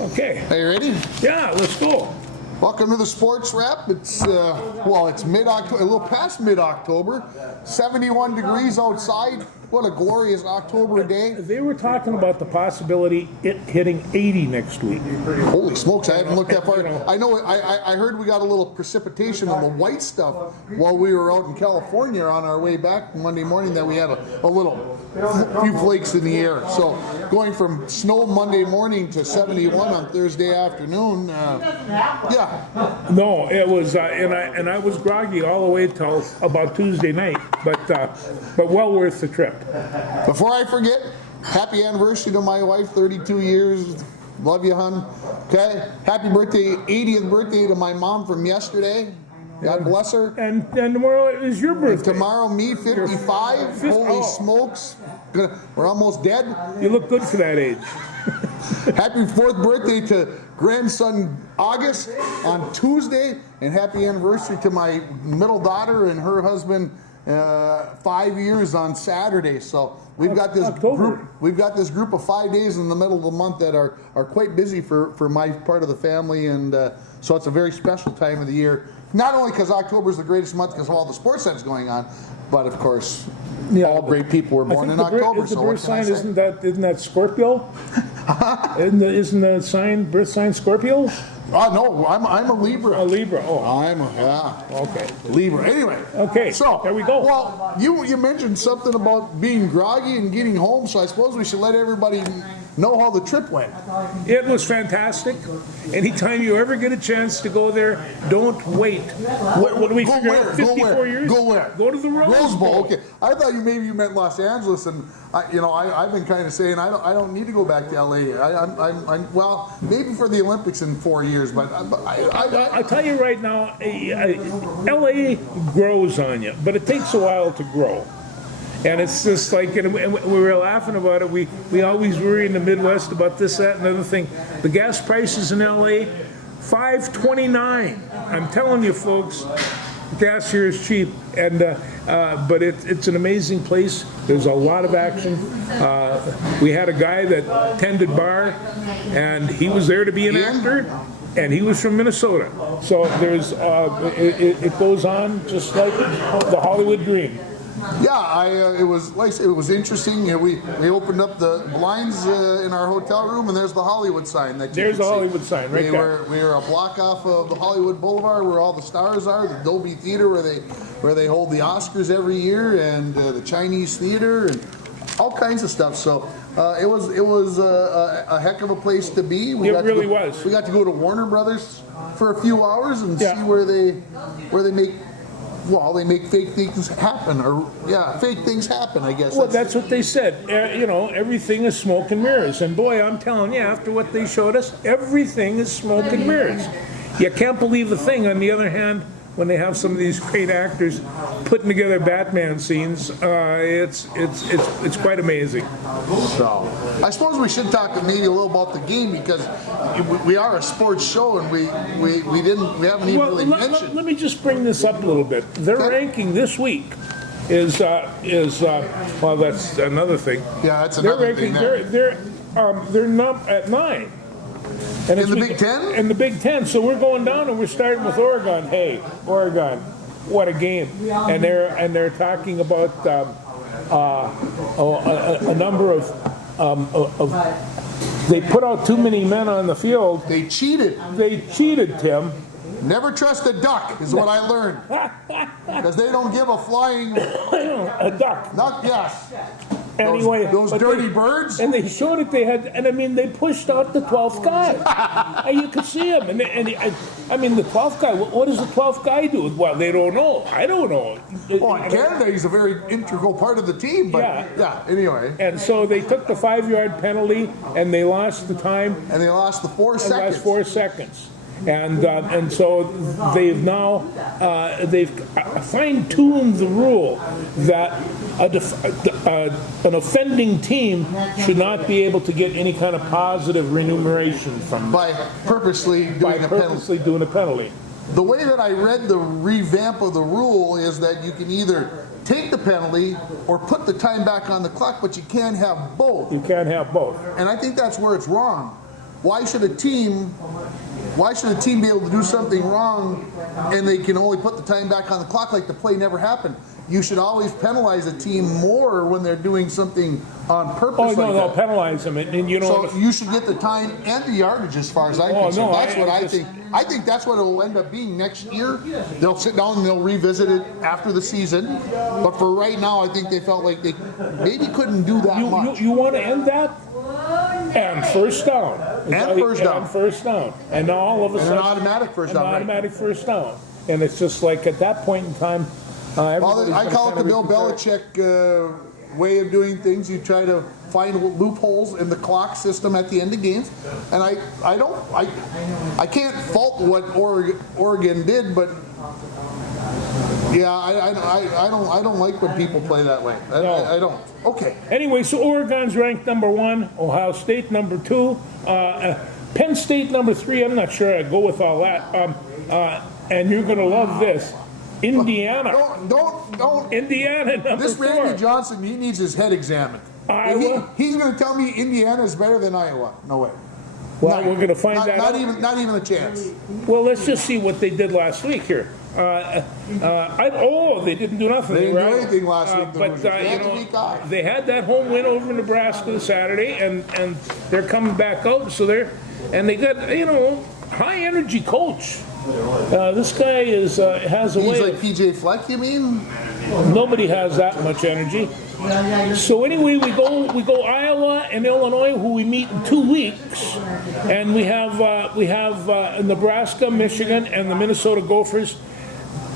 Okay. Are you ready? Yeah, let's go. Welcome to the Sports Wrap. It's it's mid-October, a little past mid-October. 71 degrees outside. What a glorious October day. They were talking about the possibility it hitting 80 next week. Holy smokes! I haven't looked that far. I know. I heard we got a little precipitation on the white stuff while we were out in California on our way back Monday morning. That we had a little few flakes in the air. So going from snow Monday morning to 71 on Thursday afternoon. No, it was, and I was groggy all the way till about Tuesday night, but well worth the trip. Before I forget, happy anniversary to my wife, 32 years. Love you, hon. Okay, happy birthday, 80th birthday to my mom from yesterday. God bless her. And tomorrow is your birthday. And tomorrow, me, 55. Holy smokes. We're almost dead. You look good for that age. Happy 4th birthday to grandson August on Tuesday. And happy anniversary to my middle daughter and her husband, 5 years on Saturday. So we've got this group. We've got this group of 5 days in the middle of the month that are quite busy for my part of the family, and so it's a very special time of the year. Not only because October is the greatest month because of all the sports that's going on, but of course, all great people were born in October. The birth sign isn't that Scorpio? Isn't the sign birth sign Scorpio? No, I'm a Libra. A Libra. Oh, Okay. Libra. Anyway. Okay. So there we go. Well, you mentioned something about being groggy and getting home, so I suppose we should let everybody know how the trip went. It was fantastic. Anytime you ever get a chance to go there, don't wait. What do we figure out? 54 years? Go where? Go to the Rose Bowl. Okay. I thought you meant Los Angeles, and I've been kind of saying I don't need to go back to LA. Well, maybe for the Olympics in 4 years, but I'll tell you right now, LA grows on you, but it takes a while to grow. And it's just like, and we were laughing about it, we always worry in the Midwest about this, that, and other thing. The gas prices in LA, $5.29. I'm telling you folks, gas here is cheap, and but it's an amazing place. There's a lot of action. We had a guy that tended bar, and he was there to be an actor, and he was from Minnesota. So there's it goes on just like the Hollywood dream. Yeah, it was interesting. We opened up the blinds in our hotel room, and there's the Hollywood sign. There's the Hollywood sign right there. We were a block off of the Hollywood Boulevard, where all the stars are. The Dolby Theater, where they hold the Oscars every year, and the Chinese Theater, and all kinds of stuff. So it was a heck of a place to be. It really was. We got to go to Warner Brothers for a few hours and see where they make. Well, they make fake things happen, fake things happen, I guess. Well, that's what they said. Everything is smoke and mirrors. And boy, I'm telling you, after what they showed us, everything is smoke and mirrors. You can't believe the thing. On the other hand, when they have some of these great actors putting together Batman scenes, it's quite amazing. So, I suppose we should talk maybe a little about the game, because we are a sports show, and we haven't even really mentioned. Let me just bring this up a little bit. Their ranking this week is well, that's another thing. Yeah, that's another thing. They're at 9. And in the Big Ten? In the Big Ten. So we're going down, and we're starting with Oregon. Hey, Oregon, what a game! And they're talking about a number of they put out too many men on the field. They cheated. They cheated, Tim. Never trust a duck is what I learned, because they don't give a flying a duck. Not yes. Anyway, those dirty birds. And they showed it. They had, and I mean, they pushed out the 12th guy. And you could see him. And I mean, the 12th guy. What does the 12th guy do? Well, they don't know. I don't know. Well, in Canada, he's a very integral part of the team. But yeah. Anyway. And so they took the 5-yard penalty, and they lost the time. And they lost the 4 seconds. Lost 4 seconds. And so they've now they've fine-tuned the rule that an offending team should not be able to get any kind of positive remuneration from by purposely doing a penalty. The way that I read the revamp of the rule is that you can either take the penalty or put the time back on the clock, but you can't have both. You can't have both. And I think that's where it's wrong. why should a team be able to do something wrong and they can only put the time back on the clock like the play never happened? You should always penalize a team more when they're doing something on purpose. Oh, no, like they'll that. penalize them, and you know. So you should get the time and the yardage as far as I'm concerned. That's what I think. I think that's what it will end up being next year. They'll sit down and they'll revisit it after the season. But for right now, I think they felt like they maybe couldn't do that much. You want to end that? And first down. And first down. And first down. And now all of a sudden. An automatic first down. An automatic first down. And it's just like at that point in time. Well, I call it the Bill Belichick way of doing things. You try to find loopholes in the clock system at the end of games, and I can't fault what Oregon did, but yeah, I don't like when people play that way. I don't. Okay. Anyway, so Oregon's ranked number 1, Ohio State number 2, Penn State number 3. I'm not sure I'd go with all that. And you're going to love this. Indiana. Don't. Indiana number 4. This Randy Johnson, he needs his head examined. Iowa. He's going to tell me Indiana is better than Iowa. No way. Well, we're going to find that out. Not even a chance. Well, let's just see what they did last week here. They didn't do nothing. They didn't do anything last week. But they had that home win over Nebraska Saturday, and they're coming back out. So they got high energy coach. This guy has a way. He's like PJ Fleck, you mean? Nobody has that much energy. So anyway, we go Iowa and Illinois, who we meet in 2 weeks, and we have Nebraska, Michigan, and the Minnesota Gophers.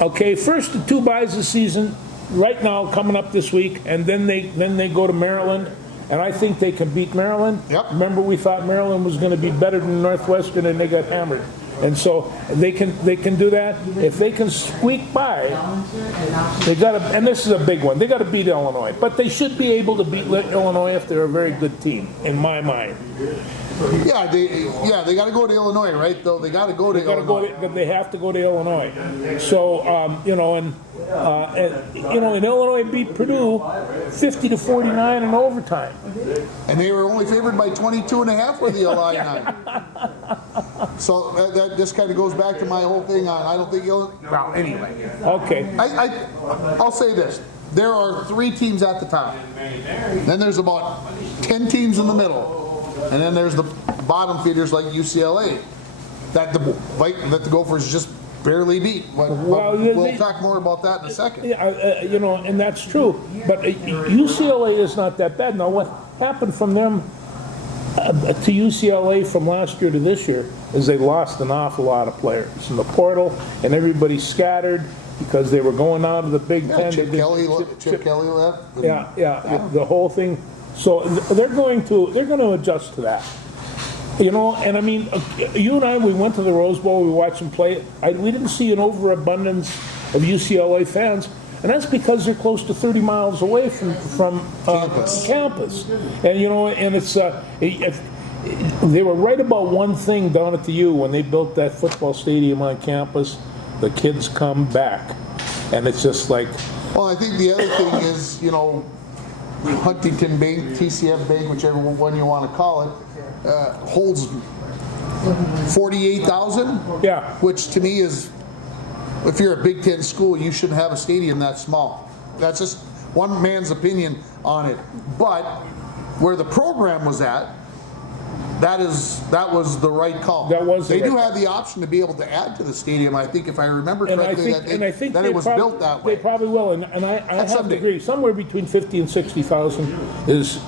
Okay, first the 2 buys the season right now coming up this week, and then they go to Maryland, and I think they can beat Maryland. Yep. Remember, we thought Maryland was going to be better than Northwestern, and they got hammered. And so they can do that. If they can squeak by, they got to. And this is a big one. They got to beat Illinois, but they should be able to beat Illinois if they're a very good team, in my mind. Yeah, they got to go to Illinois, right? Though they got to go to Illinois. They have to go to Illinois. So in Illinois beat Purdue 50-49 in overtime. And they were only favored by 22.5 for the Illini. So that just kind of goes back to my whole thing on I don't think Illinois. Well, anyway. Okay. I'll say this. There are 3 teams at the top. Then there's about 10 teams in the middle. And then there's the bottom feeders like UCLA that the Gophers just barely beat. We'll talk more about that in a second. Yeah, and that's true. But UCLA is not that bad. Now, what happened from them to UCLA from last year to this year is they lost an awful lot of players in the portal, and everybody scattered because they were going out of the Big Ten. Chip Kelly left. Yeah, the whole thing. So they're going to adjust to that. And I mean, you and I, we went to the Rose Bowl, we watched them play. We didn't see an overabundance of UCLA fans, and that's because they're close to 30 miles away from campus. And and it's they were right about one thing down at the U when they built that football stadium on campus. The kids come back, and it's just like. Well, I think the other thing is, Huntington Bank, TCF Bank, whichever one you want to call it, holds 48,000. Yeah. Which to me is, if you're a Big Ten school, you shouldn't have a stadium that small. That's just one man's opinion on it. But where the program was at, that was the right call. They do have the option to be able to add to the stadium. I think, if I remember correctly, that it was built that way. They probably will, and I have to agree. Somewhere between 50 and 60,000 is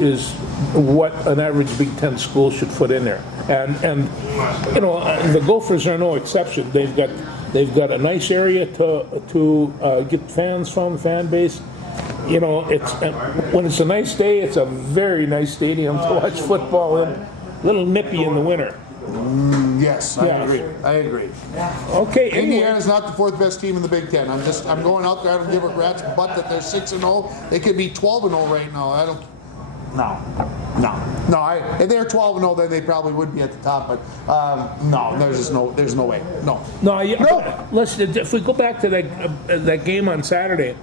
what an average Big Ten school should put in there. And the Gophers are no exception. They've got a nice area to get fans from, fan base. It's when it's a nice day, it's a very nice stadium to watch football in. Little nippy in the winter. Yes, I agree. Okay. Indiana's not the 4th best team in the Big Ten. I'm going out there. I don't give a rat's butt that they're 6-0. They could be 12-0 right now. I don't. No. If they're 12-0, then they probably would be at the top. But no, there's no way. No. Listen, if we go back to that game on Saturday,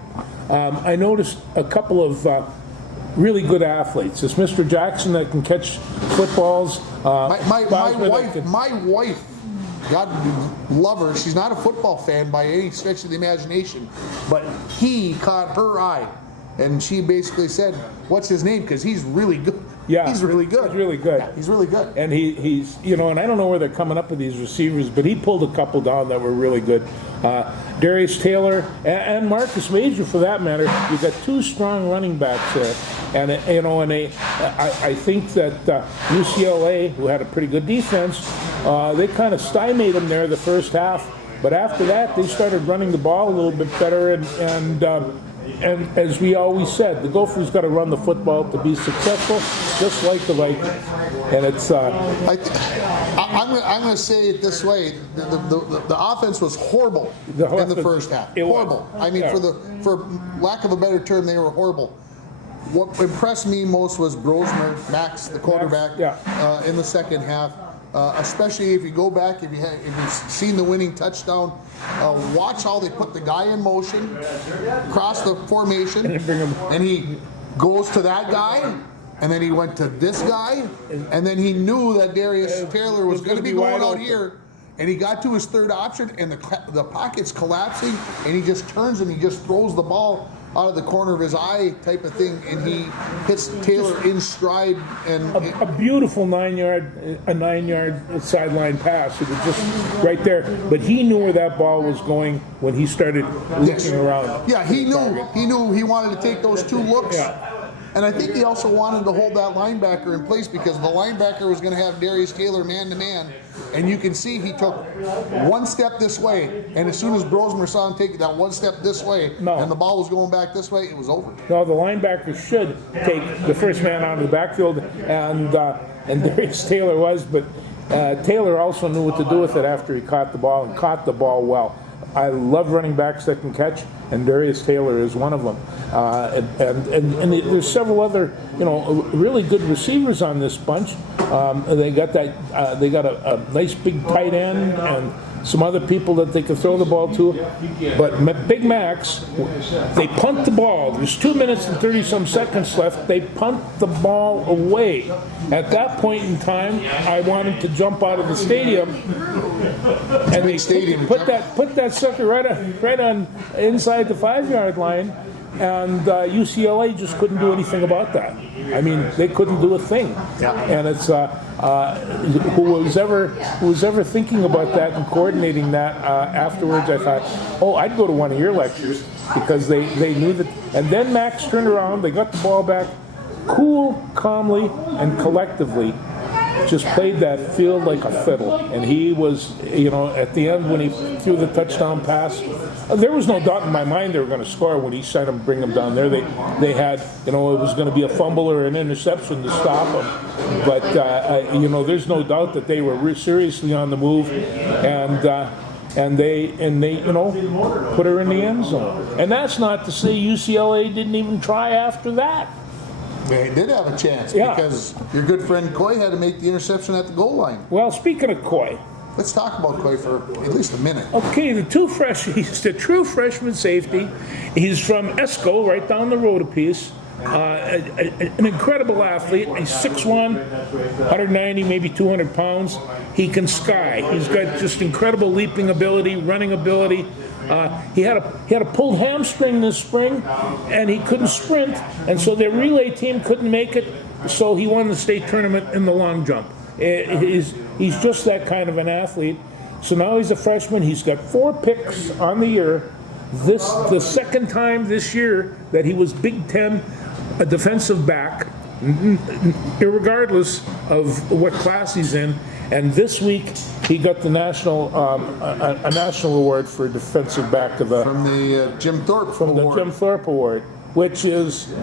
I noticed a couple of really good athletes. It's Mr. Jackson that can catch footballs. My Bosma that can- wife, God love her, she's not a football fan by any stretch of the imagination, but he caught her eye. And she basically said, "What's his name? Because he's really good." Yeah, he's really good. He's really good. Yeah, he's really good. And he's, you know, and I don't know where they're coming up with these receivers, but he pulled a couple down that were really good. Darius Taylor and Marcus Major, for that matter. You've got two strong running backs there, and you know, and I think that UCLA, who had a pretty good defense, they kind of stymied them there the first half. But after that, they started running the ball a little bit better, and as we always said, the Gophers got to run the football to be successful, just like the Vikings. And it's. I'm going to say it this way: the offense was horrible in the first half. Horrible. I mean, for lack of a better term, they were horrible. What impressed me most was Brosmer, Max, the quarterback, in the second half. Especially if you go back, if you've seen the winning touchdown, watch how they put the guy in motion, cross the formation, and he goes to that guy, and then he went to this guy, and then he knew that Darius Taylor was going to be going out here, and he got to his third option, and the pocket's collapsing, and he just turns and he just throws the ball out of the corner of his eye type of thing, and he hits Taylor in stride, and a beautiful 9-yard sideline pass. It was just right there, but he knew where that ball was going when he started looking around. Yeah, he knew he wanted to take those two looks. Yeah. And I think he also wanted to hold that linebacker in place because the linebacker was going to have Darius Taylor man-to-man. And you can see he took one step this way, and as soon as Brosmer saw him take that one step this way, and the ball was going back this way, it was over. No, the linebacker should take the first man out of the backfield, and Darius Taylor was, but Taylor also knew what to do with it after he caught the ball, and caught the ball well. I love running backs that can catch, and Darius Taylor is one of them. And there's several other, you know, really good receivers on this bunch. They got a nice big tight end and some other people that they can throw the ball to. But Big Max, they punt the ball. There's 2 minutes and 30-some seconds left. They punt the ball away. At that point in time, I wanted to jump out of the stadium, and they put that sucker right on inside the 5-yard line. And UCLA just couldn't do anything about that. I mean, they couldn't do a thing. Yeah. And it's who was ever thinking about that and coordinating that afterwards, I thought, oh, I'd go to one of your lectures, because they knew that. And then Max turned around, they got the ball back, cool, calmly, and collectively just played that field like a fiddle. And he was, you know, at the end when he threw the touchdown pass, there was no doubt in my mind they were going to score when he sent them, bring them down there. They had, you know, it was going to be a fumble or an interception to stop them. But, you know, there's no doubt that they were seriously on the move, and they you know, put her in the end zone. And that's not to say UCLA didn't even try after that. They did have a chance, because your good friend Coy had to make the interception at the goal line. Well, speaking of Coy, let's talk about Coy for at least a minute. Okay, he's the true freshman safety. He's from Esco, right down the road a piece. An incredible athlete. He's 6'1", 190, maybe 200 pounds. He can sky. He's got just incredible leaping ability, running ability. He had a pulled hamstring this spring, and he couldn't sprint, and so their relay team couldn't make it. So he won the state tournament in the long jump. He's just that kind of an athlete. So now he's a freshman. He's got 4 picks on the year. The second time this year that he was Big Ten a defensive back, irregardless of what class he's in. And this week he got the national a national award for defensive back of the from the Jim Thorpe Award. The Jim Thorpe Award, which is,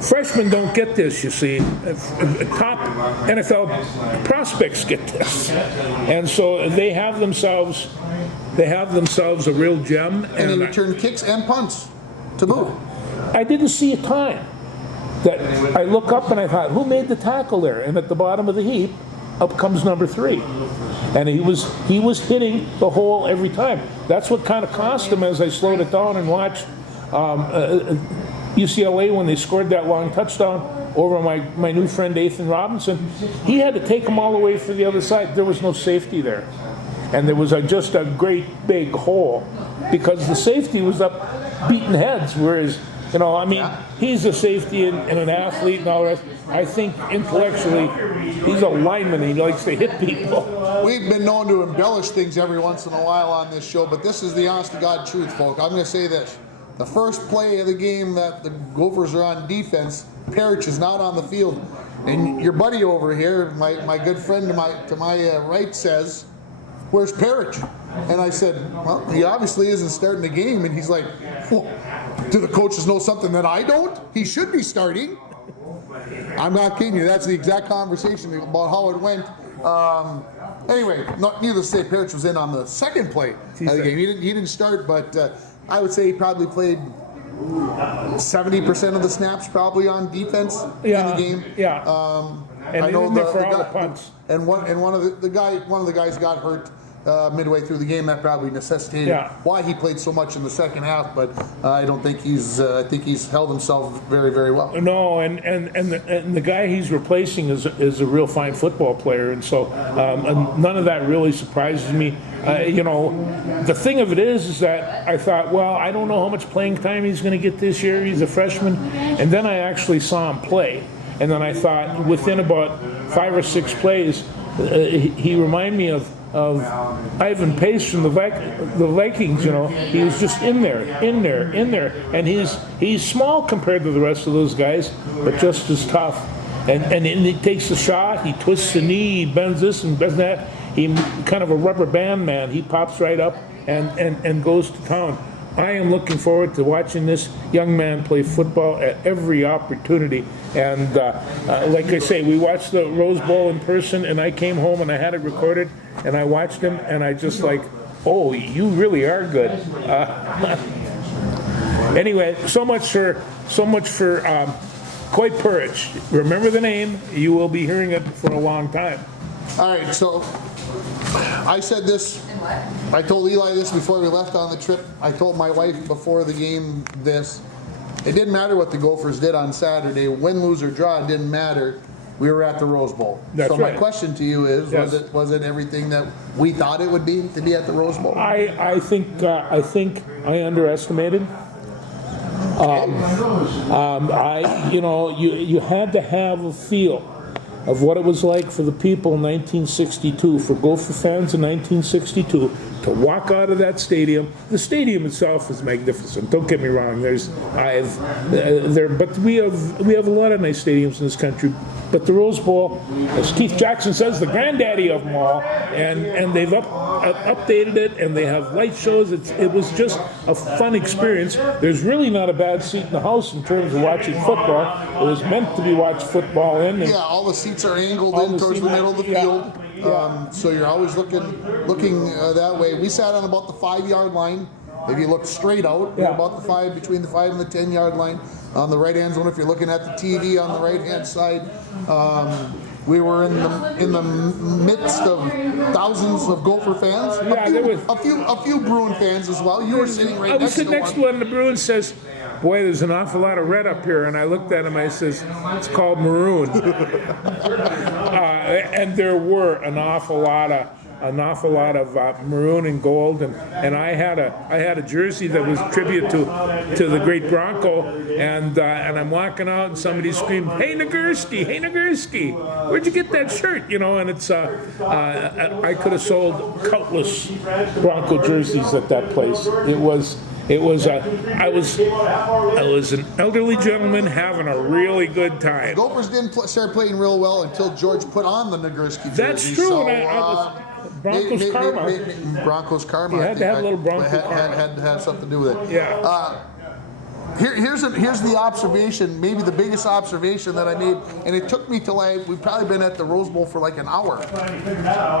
freshmen don't get this, you see. Top NFL prospects get this, and so they have themselves a real gem. And he returned kicks and punts to boot. I didn't see a time that I look up and I thought, who made the tackle there? And at the bottom of the heap, up comes number 3. And he was hitting the hole every time. That's what kind of cost him as I slowed it down and watched. UCLA when they scored that long touchdown over my new friend Ethan Robinson. He had to take them all the way for the other side. There was no safety there. And there was just a great big hole because the safety was up beating heads, whereas, he's a safety and an athlete and all that. I think intellectually, he's a lineman. He likes to hit people. We've been known to embellish things every once in a while on this show, but this is the honest-to-God truth, folks. I'm going to say this. The first play of the game that the Gophers are on defense, Parrish is not on the field. And your buddy over here, my good friend to my right says, "Where's Parrish?" And I said, "Well, he obviously isn't starting the game." And he's like, "Well, do the coaches know something that I don't? He should be starting." I'm not kidding you. That's the exact conversation about how it went. Anyway, needless to say, Parrish was in on the second play of the game. He didn't start, but I would say he probably played 70% of the snaps probably on defense in the game. Yeah. And I know for all the punts. And one of the guys got hurt midway through the game. That probably necessitated why he played so much in the second half. But I don't think I think he's held himself very, very well. No, and the guy he's replacing is a real fine football player, and so none of that really surprises me. The thing of it is that I thought, well, I don't know how much playing time he's going to get this year. He's a freshman, and then I actually saw him play, and then I thought within about 5 or 6 plays, he reminded me of Ivan Pace from the Vikings. He was just in there, and he's small compared to the rest of those guys, but just as tough. And he takes a shot, he twists the knee, he bends this and bends that. He kind of a rubber band man. He pops right up and goes to town. I am looking forward to watching this young man play football at every opportunity. And like I say, we watched the Rose Bowl in person, and I came home and I had it recorded, and I watched him, and I just like, oh, you really are good. Anyway, so much for Coy Parrish. Remember the name. You will be hearing it for a long time. All right, so I said this. I told Eli this before we left on the trip. I told my wife before the game this. It didn't matter what the Gophers did on Saturday. Win, lose, or draw, it didn't matter. We were at the Rose Bowl. That's my question to you is, yes. was it everything that we thought it would be to be at the Rose Bowl? I think I underestimated. You had to have a feel of what it was like for the people in 1962, for Gopher fans in 1962, to walk out of that stadium. The stadium itself is magnificent. Don't get me wrong. But we have a lot of nice stadiums in this country. But the Rose Bowl, as Keith Jackson says, the granddaddy of them all, and they've updated it, and they have light shows. It was just a fun experience. There's really not a bad seat in the house in terms of watching football. It was meant to be watched football in. Yeah, all the seats are angled in towards the middle of the field. So you're always looking that way. We sat on about the 5-yard line. If you look straight out, we're about between the 5 and the 10-yard line. On the right-hand zone, if you're looking at the TV on the right-hand side, we were in the midst of thousands of Gopher fans. A few Bruin fans as well. You were sitting right next to one. I was sitting next to one, and the Bruin says, "Boy, there's an awful lot of red up here." And I looked at him, I says, "It's called maroon." And there were an awful lot of maroon and gold, and I had a jersey that was tribute to the great Bronco, and I'm walking out and somebody screamed, "Hey Nagurski, hey Nagurski, where'd you get that shirt?" And it's I could have sold countless Bronco jerseys at that place. I was an elderly gentleman having a really good time. Gophers didn't start playing real well until George put on the Nagurski jersey. That's true. So, Broncos karma. Broncos karma. You had to have a little Bronco karma. Had to have something to do with it. Yeah. Here's the observation, maybe the biggest observation that I made, and it took me till we've probably been at the Rose Bowl for like an hour.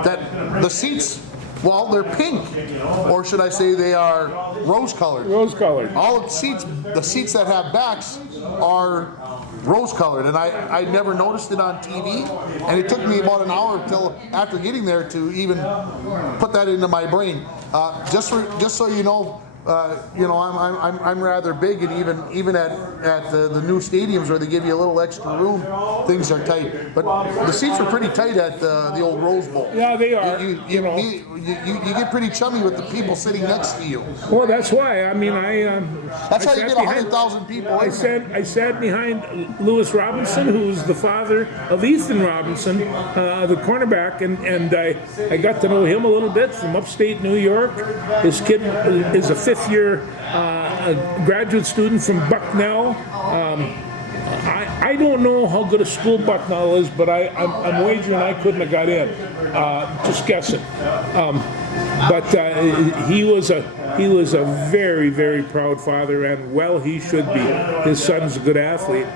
That the seats, well, they're pink, or should I say they are rose-colored. Rose-colored. All of the seats that have backs are rose-colored, and I never noticed it on TV, and it took me about an hour until after getting there to even put that into my brain. Just so you know, you know, I'm rather big, and even at the new stadiums where they give you a little extra room, things are tight. But the seats are pretty tight at the old Rose Bowl. Yeah, they are. You get pretty chummy with the people sitting next to you. Well, that's why. I mean, That's how you get 100,000 people. I sat behind Lewis Robinson, who's the father of Ethan Robinson, the cornerback, and I got to know him a little bit from upstate New York. His kid is a fifth-year graduate student from Bucknell. I don't know how good a school Bucknell is, but I'm wagering I couldn't have got in. Just guessing. But he was a very, very proud father, and well, he should be. His son's a good athlete,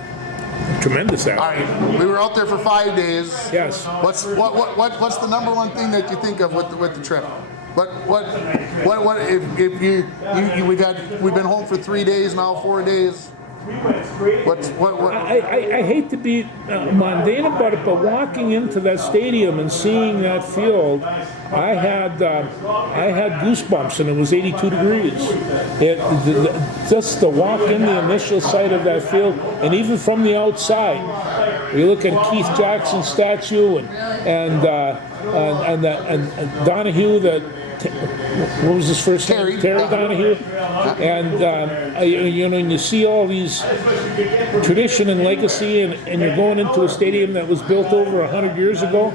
tremendous athlete. All right, we were out there for 5 days. Yes. What's the number one thing that you think of with the trip? What if we've been home for 3 days now, 4 days. I hate to be mundane about it, but walking into that stadium and seeing that field, I had goosebumps, and it was 82 degrees. Just to walk in the initial sight of that field, and even from the outside, you look at Keith Jackson's statue and Donahue, what was his first name? Terry Donahue. And and you see all these tradition and legacy, and you're going into a stadium that was built over 100 years ago.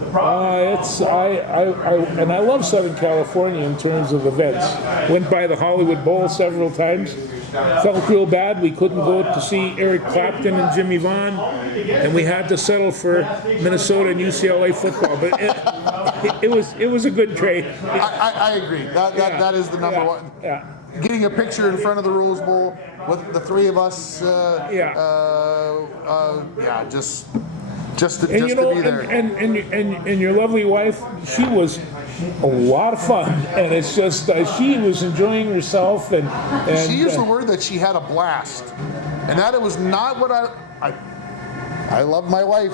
And I love Southern California in terms of events. Went by the Hollywood Bowl several times. Felt real bad we couldn't go to see Eric Clapton and Jimmy Vaughn, and we had to settle for Minnesota and UCLA football. But it was a good trade. I agree. That is the number one. Yeah. Getting a picture in front of the Rose Bowl with the three of us. Just to be there. And your lovely wife, she was a lot of fun, and it's just she was enjoying herself, and she used the word that she had a blast, and that it was not what I love my wife.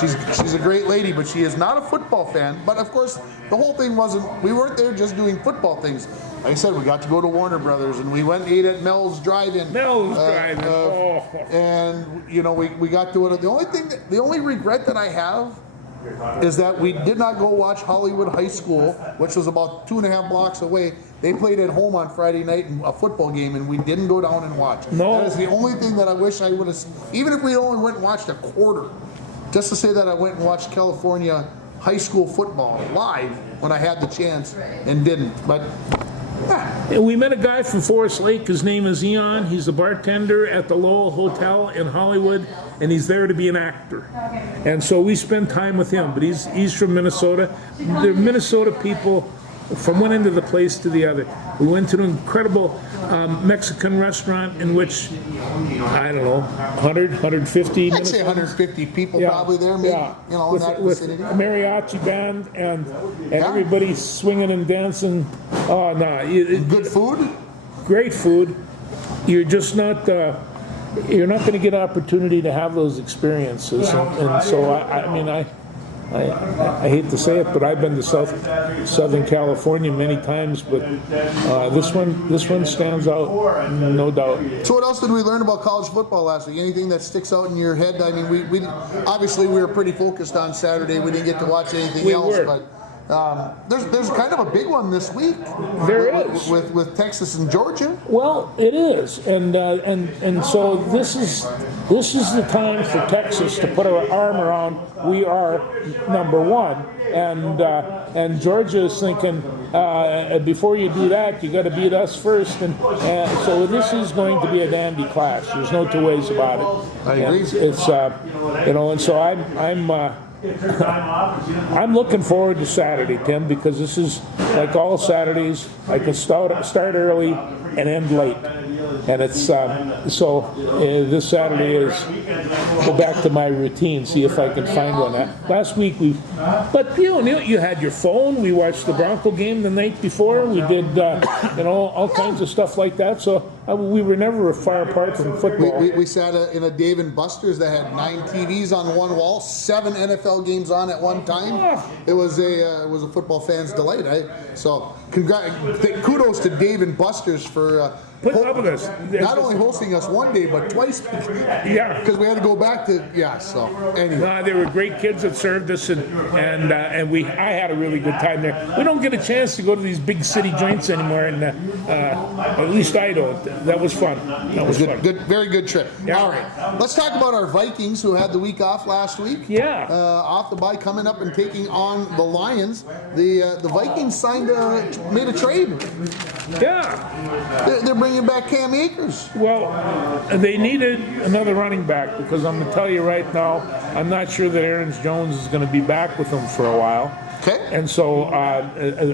She's a great lady, but she is not a football fan. But of course, the whole thing we weren't there just doing football things. Like I said, we got to go to Warner Brothers, and we went and ate at Mel's Drive-In. And we got to it. The only regret that I have is that we did not go watch Hollywood High School, which was about 2.5 blocks away. They played at home on Friday night in a football game, and we didn't go down and watch. No. That is the only thing that I wish I would have, even if we only went and watched a quarter, just to say that I went and watched California high school football live when I had the chance and didn't. But we met a guy from Forest Lake. His name is Eon. He's a bartender at the Lowell Hotel in Hollywood, and he's there to be an actor. And so we spend time with him. But he's from Minnesota. The Minnesota people, from one end of the place to the other. We went to an incredible Mexican restaurant in which, I don't know, 100, 150. I'd say 150 people probably there, maybe, in that vicinity. With a mariachi band and everybody swinging and dancing. Oh, no. Good food? Great food. You're just not, you're not going to get an opportunity to have those experiences. And so, I hate to say it, but I've been to Southern California many times, but this one stands out, no doubt. So what else did we learn about college football last week? Anything that sticks out in your head? I mean, we obviously we were pretty focused on Saturday. We didn't get to watch anything else, but there's kind of a big one this week. There is with Texas and Georgia. Well, it is, and so this is the time for Texas to put our arm around. We are number one, and Georgia is thinking before you do that, you got to beat us first, and so this is going to be a dandy clash. There's no two ways about it. I agree. It's and so I'm looking forward to Saturday, Tim, because this is like all Saturdays. I can start early and end late, and it's this Saturday is go back to my routine, see if I can find one. Last week but you had your phone. We watched the Bronco game the night before. We did all kinds of stuff like that. So we were never far apart from football. We sat in a Dave and Buster's that had 9 TVs on one wall, 7 NFL games on at one time. It was a football fan's delight. So kudos to Dave and Buster's for putting up with us. Not only hosting us one day, but twice. Yeah, because we had to go back to So anyway, they were great kids that served us, and I had a really good time there. We don't get a chance to go to these big city joints anymore, and at least I don't. That was fun. That was fun. Good, very good trip. Yeah. All right, let's talk about our Vikings who had the week off last week. Yeah, off the bye, coming up and taking on the Lions. The Vikings made a trade. Yeah, they're bringing back Cam Akers. Well, they needed another running back because I'm going to tell you right now, I'm not sure that Aaron Jones is going to be back with them for a while. Okay. And so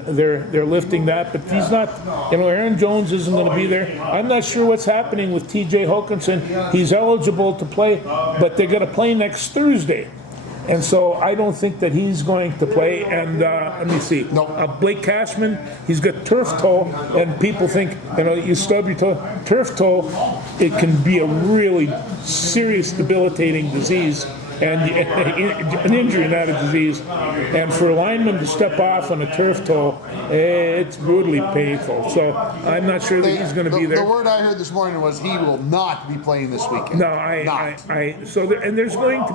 they're lifting that, but he's not. Aaron Jones isn't going to be there. I'm not sure what's happening with T.J. Hawkinson. He's eligible to play, but they're going to play next Thursday. And so I don't think that he's going to play. And let me see. No. Blake Cashman, he's got turf toe, and people think, you stub your toe. Turf toe, it can be a really serious, debilitating disease, and an injury, not a disease. And for a lineman to step off on a turf toe, it's brutally painful. So I'm not sure that he's going to be there. The word I heard this morning was he will not be playing this weekend. No, and there's going to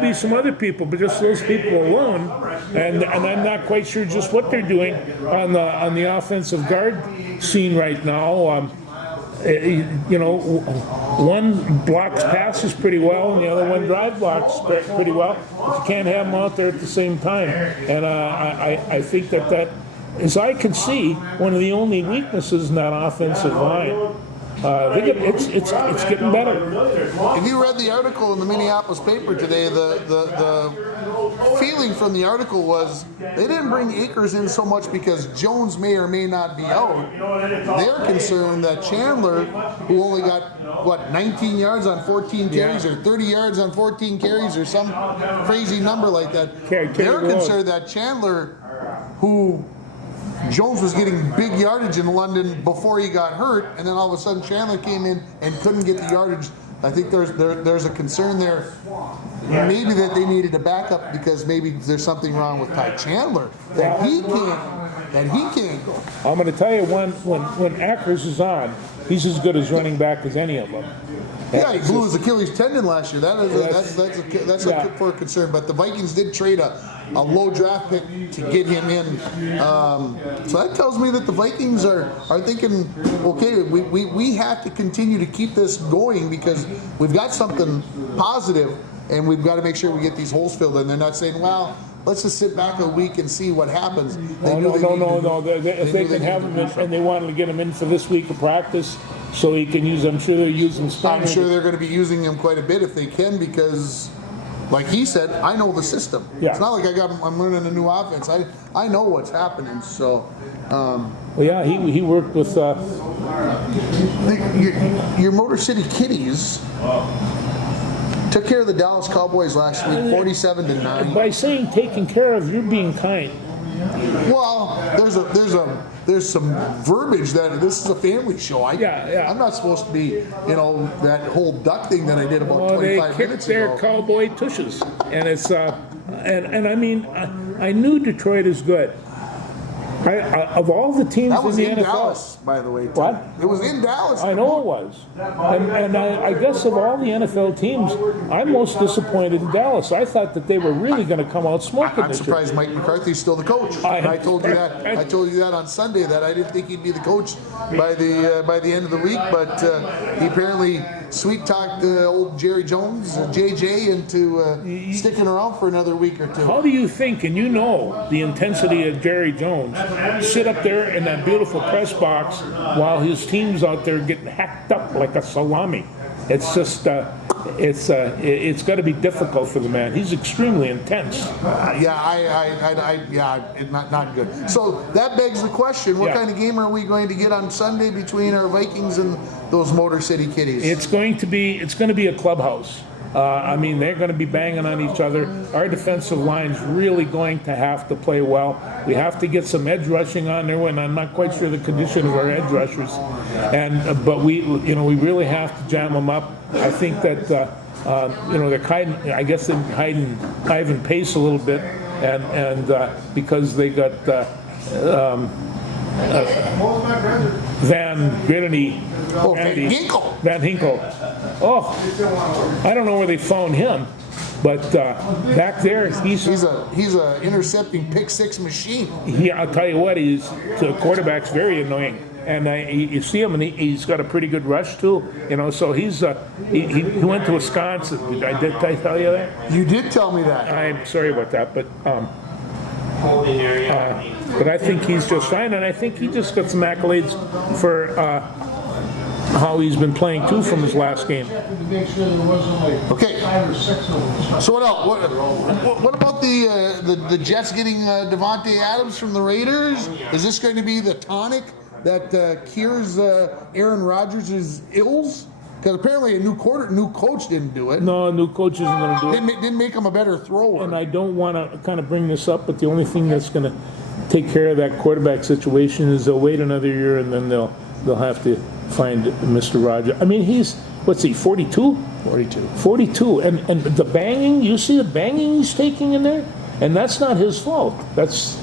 be some other people, but just those people alone, and I'm not quite sure just what they're doing on the offensive guard scene right now. One blocks passes pretty well, and the other one drive blocks pretty well. But you can't have them out there at the same time. And I think that, as I can see, one of the only weaknesses in that offensive line. It's getting better. If you read the article in the Minneapolis paper today, the feeling from the article was they didn't bring Akers in so much because Jones may or may not be out. They're concerned that Chandler, who only got 19 yards on 14 carries, or 30 yards on 14 carries, or some crazy number like that. They're concerned that Chandler, who Jones was getting big yardage in London before he got hurt, and then all of a sudden Chandler came in and couldn't get the yardage. I think there's a concern there, maybe that they needed a backup because maybe there's something wrong with Ty Chandler that he can't go. I'm going to tell you, when Akers is on, he's as good as running back as any of them. Yeah, he blew his Achilles tendon last year. That's for a concern. But the Vikings did trade a low draft pick to get him in. So that tells me that the Vikings are thinking, okay, we have to continue to keep this going because we've got something positive, and we've got to make sure we get these holes filled. And they're not saying, well, let's just sit back a week and see what happens. No. If they can have him in, and they wanted to get him in for this week of practice so he can use, I'm sure they're using Steiner. I'm sure they're going to be using him quite a bit if they can because, like he said, I know the system. Yeah. It's not like I'm learning a new offense. I know what's happening. So. He worked with your Motor City Kitties. Took care of the Dallas Cowboys last week, 47-9. By saying taking care of, you're being kind. Well, there's some verbiage that this is a family show. I'm not supposed to be, that whole duck thing that I did about 25 minutes ago. They kicked their cowboy tushes, and it's and I mean, I knew Detroit is good. Of all the teams that was in the NFL, Dallas, by the way. Too. What? It was in Dallas. I know it was, and I guess of all the NFL teams, I'm most disappointed in Dallas. I thought that they were really going to come out smoking. I'm surprised Mike McCarthy's still the coach. I told you that. I told you that on Sunday that I didn't think he'd be the coach by the end of the week, but he apparently sweet talked old Jerry Jones, JJ, into sticking around for another week or two. How do you think, and the intensity of Jerry Jones, sit up there in that beautiful press box while his team's out there getting hacked up like a salami? It's just, it's got to be difficult for the man. He's extremely intense. Not good. So that begs the question: what kind of game are we going to get on Sunday between our Vikings and those Motor City Kitties? It's going to be a clubhouse. I mean, they're going to be banging on each other. Our defensive line's really going to have to play well. We have to get some edge rushing on there, and I'm not quite sure the condition of our edge rushers. But we really have to jam them up. I think that they're hiding. I guess they're hiding Ivan Pace a little bit, and because they got. Van Gritty, Van Hinkle. Oh, I don't know where they found him, but back there he's a intercepting pick six machine. I'll tell you what, the quarterback's very annoying, and you see him, and he's got a pretty good rush too. So he went to Wisconsin. Did I tell you that? You did tell me that. I'm sorry about that, but. But I think he's just fine, and I think he just got some accolades for how he's been playing too from his last game. Okay. So what else? What about the Jets getting Devontae Adams from the Raiders? Is this going to be the tonic that cures Aaron Rodgers' ills? Because apparently a new coach didn't do it. No, a new coach isn't going to do it. Didn't make him a better thrower. And I don't want to kind of bring this up, but the only thing that's going to take care of that quarterback situation is they'll wait another year, and then they'll have to find Mr. Rodgers. I mean, he's, what's he, 42? 42. And the banging, you see the banging he's taking in there? And that's not his fault. That's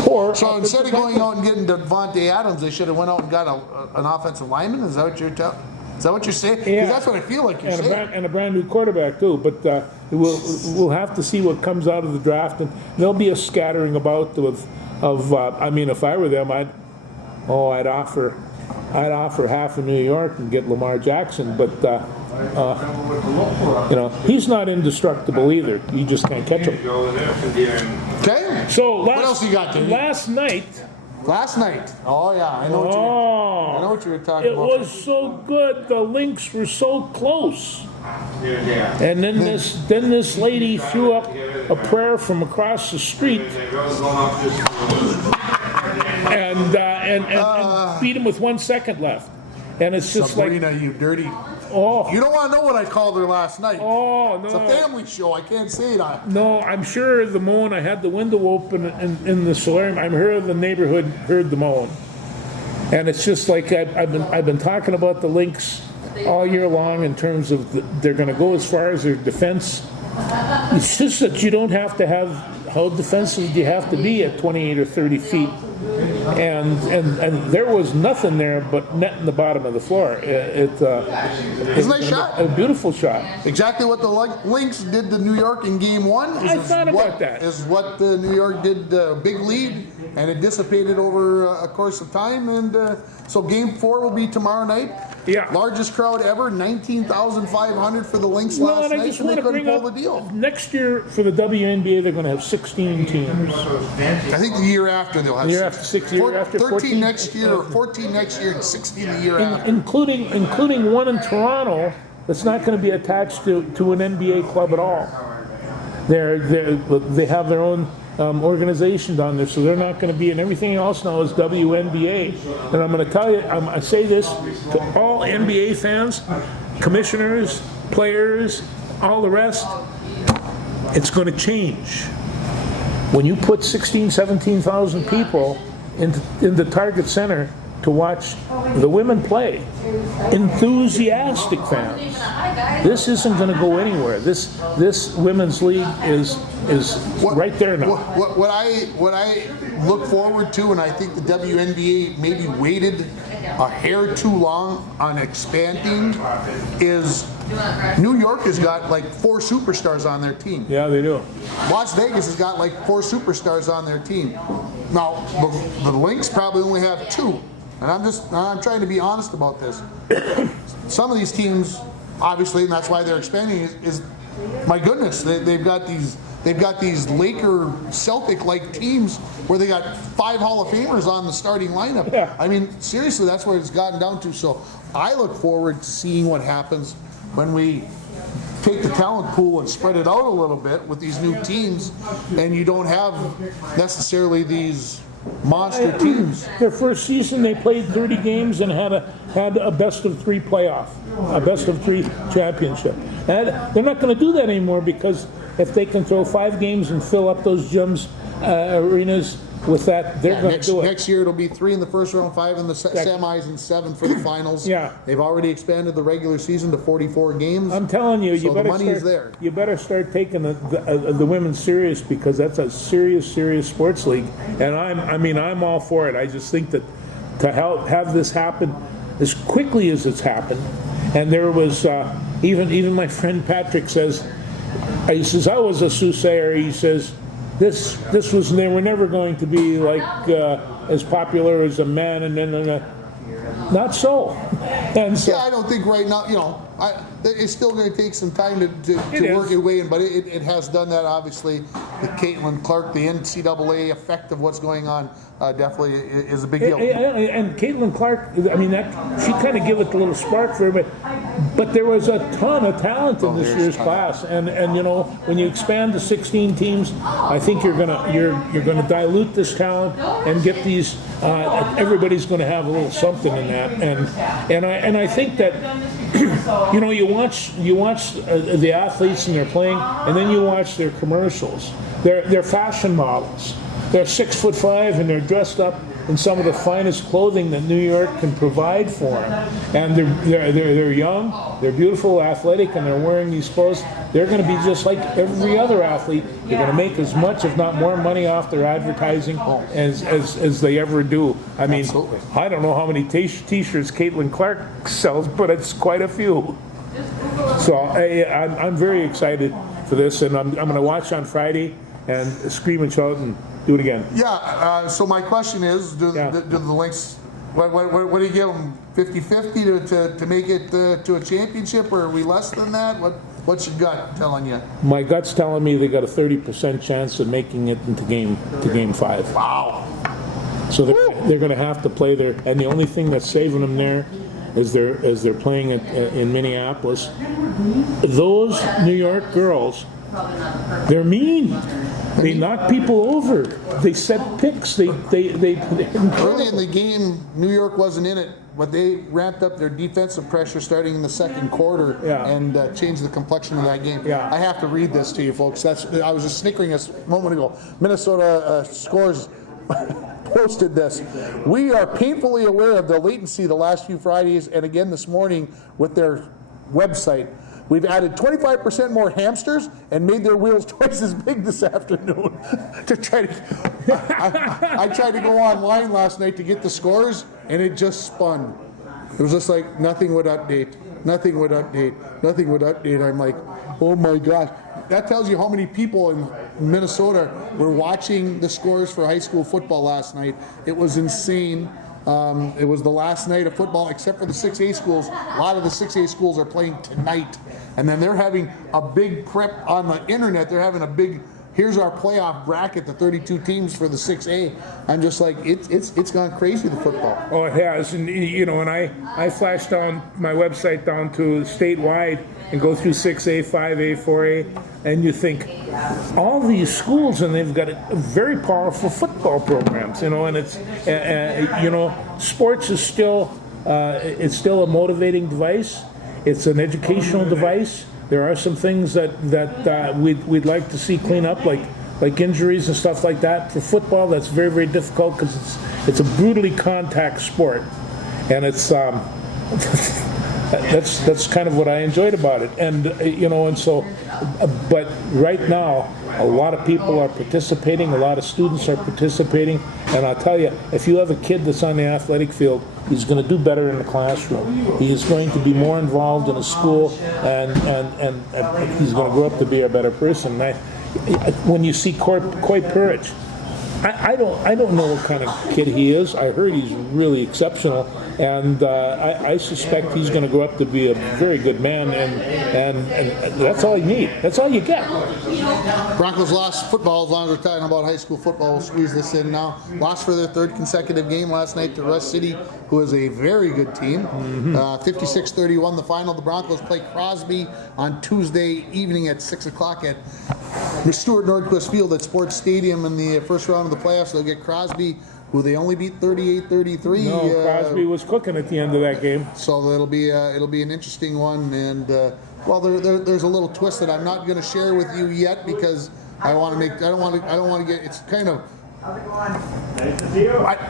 poor. So instead of going out and getting Devontae Adams, they should have went out and got an offensive lineman? Is that what you're telling? Is that what you're saying? Because that's what I feel like you're saying. And a brand new quarterback too. But we'll have to see what comes out of the draft, and there'll be a scattering about I mean, if I were them, I'd offer half of New York and get Lamar Jackson. But he's not indestructible either. You just can't catch him. Okay. So what else you got, Davey? Last night. Oh yeah, I know what you were talking about. It was so good. The Lynx were so close. And then this lady threw up a prayer from across the street and beat him with 1 second left. And it's just Sabrina, you dirty. Oh. You don't want to know what I called her last night. Oh, no. It's a family show. I can't say that. No, I'm sure the moan, I had the window open in the solarium. I'm sure the neighborhood heard the moan. And it's just like I've been talking about the Lynx all year long in terms of they're going to go as far as their defense. It's just that you don't have to have, how defensive do you have to be at 28 or 30 feet? And there was nothing there but net in the bottom of the floor. It's a nice shot. A beautiful shot. Exactly what the Lynx did to New York in Game 1. I thought about that. Is what New York did, big lead, and it dissipated over a course of time. And so Game 4 will be tomorrow night. Yeah. Largest crowd ever, 19,500 for the Lynx last night, and they couldn't pull the deal. Next year for the WNBA, they're going to have 16 teams. I think the year after they'll have 13 next year, or 14 next year, and 16 the year after. Including one in Toronto that's not going to be attached to an NBA club at all. They have their own organization down there, so they're not going to be, and everything else now is WNBA. And I'm going to tell you, I say this to all NBA fans, commissioners, players, all the rest, it's going to change. When you put 17,000 people in the Target Center to watch the women play, enthusiastic fans, this isn't going to go anywhere. This women's league is right there now. What I look forward to, and I think the WNBA maybe waited a hair too long on expanding, is New York has got like 4 superstars on their team. Yeah, they do. Las Vegas has got like 4 superstars on their team. Now, the Lynx probably only have 2. And I'm trying to be honest about this. Some of these teams, obviously, and that's why they're expanding, is my goodness, they've got these Laker Celtic-like teams where they got 5 Hall of Famers on the starting lineup. Yeah. I mean, seriously, that's where it's gotten down to. So I look forward to seeing what happens when we take the talent pool and spread it out a little bit with these new teams, and you don't have necessarily these monster teams. Their first season, they played 30 games and had a best of 3 playoff, a best of 3 championship. And they're not going to do that anymore, because if they can throw 5 games and fill up those gyms, arenas with that, they're going to do it. Next year it'll be 3 in the first round, 5 in the semis, and 7 for the finals. Yeah. They've already expanded the regular season to 44 games. I'm telling you, so the money is there. You better start taking the women serious, because that's a serious sports league, and I'm all for it. I just think that to have this happen as quickly as it's happened, and there was even my friend Patrick says, he says, I was a soothsayer. He says, This was, they were never going to be like as popular as a man, and then not so. And so, yeah, I don't think right now, it's still going to take some time to work your way in, but it has done that, obviously. The Caitlin Clark, the NCAA effect of what's going on definitely is a big deal. And Caitlin Clark, she kind of gave it a little spark for her, but there was a ton of talent in this year's class, and when you expand to 16 teams, I think you're gonna dilute this talent and get these. Everybody's going to have a little something in that, and I think that you watch the athletes and they're playing, and then you watch their commercials. They're fashion models. They're 6'5" and they're dressed up in some of the finest clothing that New York can provide for them. And they're young, they're beautiful, athletic, and they're wearing these clothes. They're going to be just like every other athlete. They're going to make as much, if not more, money off their advertising as they ever do. I mean, absolutely. I don't know how many T-shirts Caitlin Clark sells, but it's quite a few. So I'm very excited for this, and I'm going to watch on Friday and scream and shout and do it again. Yeah, so my question is, do the Lynx, what do you give them, 50-50 to make it to a championship, or are we less than that? What's your gut telling you? My gut's telling me they got a 30% chance of making it into game 5. Wow. So they're going to have to play there, and the only thing that's saving them there is they're playing in Minneapolis. Those New York girls, they're mean. They knock people over. They set picks. They early in the game, New York wasn't in it, but they ramped up their defensive pressure starting in the second quarter and changed the complexion of that game. Yeah. I have to read this to you, folks. I was just snickering a moment ago. Minnesota Scores posted this. We are painfully aware of the latency the last few Fridays, and again this morning with their website. We've added 25% more hamsters and made their wheels twice as big this afternoon. I tried to go online last night to get the scores, and it just spun. It was just like nothing would update. I'm like, oh my gosh. That tells you how many people in Minnesota were watching the scores for high school football last night. It was insane. It was the last night of football, except for the 6A schools. A lot of the 6A schools are playing tonight. And then they're having a big prep on the internet. They're having a big, here's our playoff bracket, the 32 teams for the 6A. I'm just like, it's gone crazy, the football. Oh, it has. And, and I flashed down my website down to statewide and go through 6A, 5A, 4A, and you think, all these schools, and they've got very powerful football programs, and it's, sports is still, it's still a motivating device. It's an educational device. There are some things that we'd like to see clean up, like injuries and stuff like that. For football, that's very, very difficult because it's a brutally contact sport, and it's that's kind of what I enjoyed about it. And and so, but right now, a lot of people are participating. A lot of students are participating, and I'll tell you, if you have a kid that's on the athletic field, he's going to do better in the classroom. He is going to be more involved in a school, and he's going to grow up to be a better person. When you see Coy Purich, I don't know what kind of kid he is. I heard he's really exceptional, and I suspect he's going to grow up to be a very good man, and that's all you need. That's all you get. Broncos lost football. As long as we're talking about high school football, we'll squeeze this in now. Lost for their third consecutive game last night to Rush City, who is a very good team. 56-31 the final. The Broncos play Crosby on Tuesday evening at 6 o'clock at the Stuart Nordquist Field at Sports Stadium in the first round of the playoffs. They'll get Crosby, who they only beat 38-33. No, Crosby was cooking at the end of that game. So it'll be an interesting one, and well, there's a little twist that I'm not going to share with you yet because I don't want to get. It's kind of.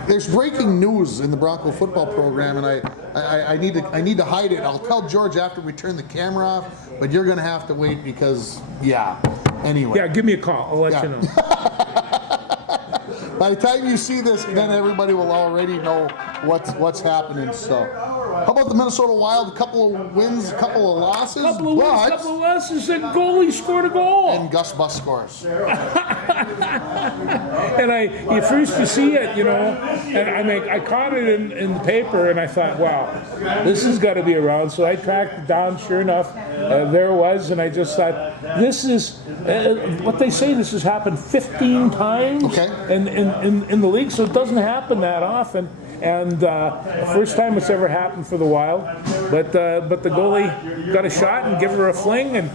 There's breaking news in the Bronco football program, and I need to hide it. I'll tell George after we turn the camera off, but you're going to have to wait because Anyway. Yeah, give me a call. I'll let you know. By the time you see this, then everybody will already know what's happening. So, how about the Minnesota Wild? A couple of wins, a couple of losses. Couple of losses, and goalie scored a goal. And Gus Bus scores. And you first to see it, and I caught it in the paper, and I thought, wow, this has got to be around. So I tracked it down. Sure enough, there it was, and I just thought, this is what they say. This has happened 15 times. Okay. In the league, so it doesn't happen that often. And first time it's ever happened for the Wild, but the goalie got a shot and give her a fling and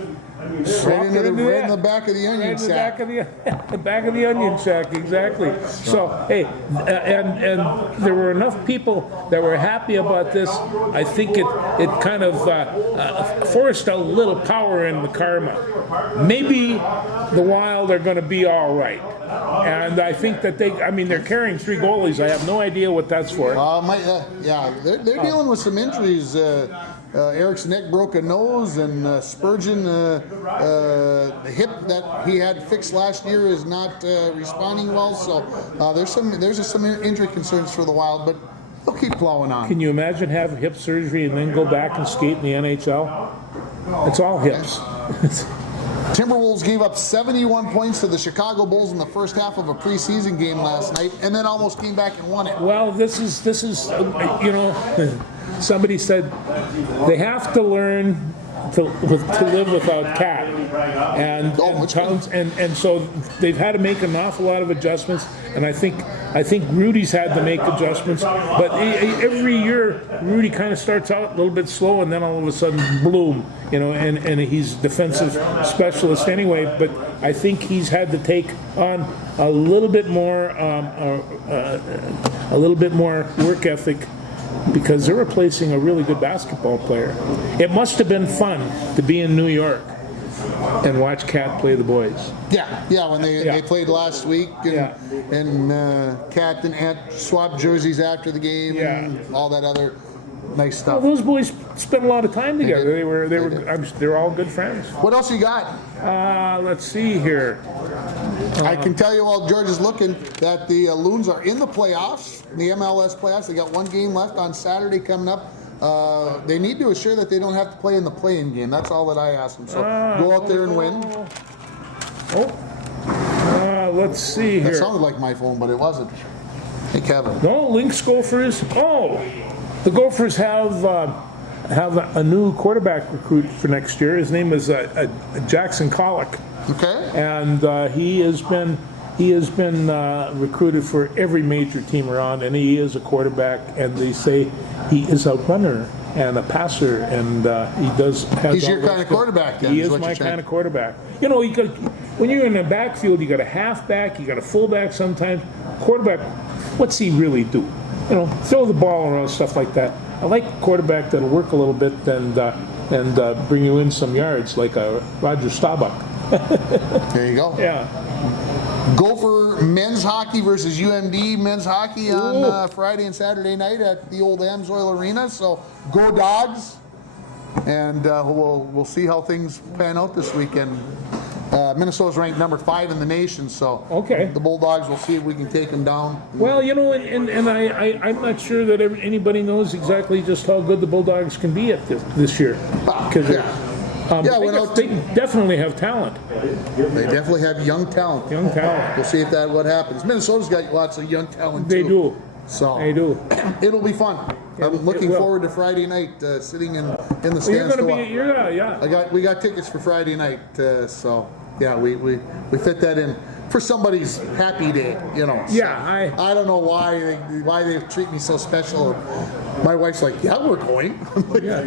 right in the back of the onion sack. The back of the onion sack, exactly. So hey, and there were enough people that were happy about this. I think it kind of forced a little power in the karma. Maybe the Wild are going to be all right. And I think that they're carrying 3 goalies. I have no idea what that's for. They're dealing with some injuries. Eric's neck broke a nose, and Spurgeon, the hip that he had fixed last year is not responding well. So there's some injury concerns for the Wild, but they'll keep plowing on. Can you imagine having hip surgery and then go back and skate in the NHL? It's all hips. Timberwolves gave up 71 points to the Chicago Bulls in the first half of a preseason game last night, and then almost came back and won it. Well, this is somebody said they have to learn to live without Cat, and so they've had to make an awful lot of adjustments, and I think Rudy's had to make adjustments, but every year Rudy kind of starts out a little bit slow, and then all of a sudden, boom, and he's defensive specialist anyway, but I think he's had to take on a little bit more work ethic, because they're replacing a really good basketball player. It must have been fun to be in New York and watch Cat play the boys. Yeah, when they played last week, and Cat and Ant swapped jerseys after the game, and all that other nice stuff. Well, those boys spent a lot of time together. They're all good friends. What else you got? Let's see here. I can tell you while George is looking that the Loons are in the playoffs, in the MLS playoffs. They got one game left on Saturday coming up. They need to assure that they don't have to play in the play-in game. That's all that I ask them. So go out there and win. Let's see here. That sounded like my phone, but it wasn't. Hey, Kevin. No, Lynx Gophers. The Gophers have a new quarterback recruit for next year. His name is Jackson Collick. Okay. And he has been recruited for every major team around, and he is a quarterback. And they say he is a runner and a passer, and he does. He's your kind of quarterback, then. He is my kind of quarterback. When you're in the backfield, you got a halfback, you got a fullback. Sometimes quarterback, what's he really do? Throw the ball around, stuff like that. I like a quarterback that'll work a little bit and bring you in some yards, like a Roger Staubach. There you go. Yeah. Gopher men's hockey versus UMD men's hockey on Friday and Saturday night at the old Amsoil Arena. So go Dogs, and we'll see how things pan out this weekend. Minnesota's ranked number 5 in the nation, so the Bulldogs, we'll see if we can take them down. Well, and I'm not sure that anybody knows exactly just how good the Bulldogs can be at this year. Because they definitely have talent. They definitely have young talent. We'll see if what happens. Minnesota's got lots of young talent, too. They do. So they do. It'll be fun. I'm looking forward to Friday night, sitting in the stands. You're gonna be, we got tickets for Friday night, so yeah, we fit that in for somebody's happy day, you know. Yeah, I don't know why they treat me so special. My wife's like, yeah, we're going. yeah.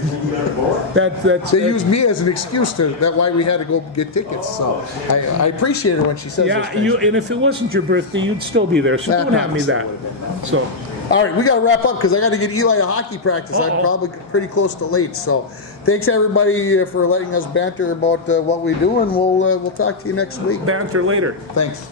That's They use me as an excuse to that why we had to go get tickets. So I appreciate her when she says yeah. those things. And if it wasn't your birthday, you'd still be there. So don't have me that. So. All right, we got to wrap up because I got to get Eli a hockey practice. I'm probably pretty close to late. So, thanks everybody for letting us banter about what we do, and we'll talk to you next week. Banter later. Thanks.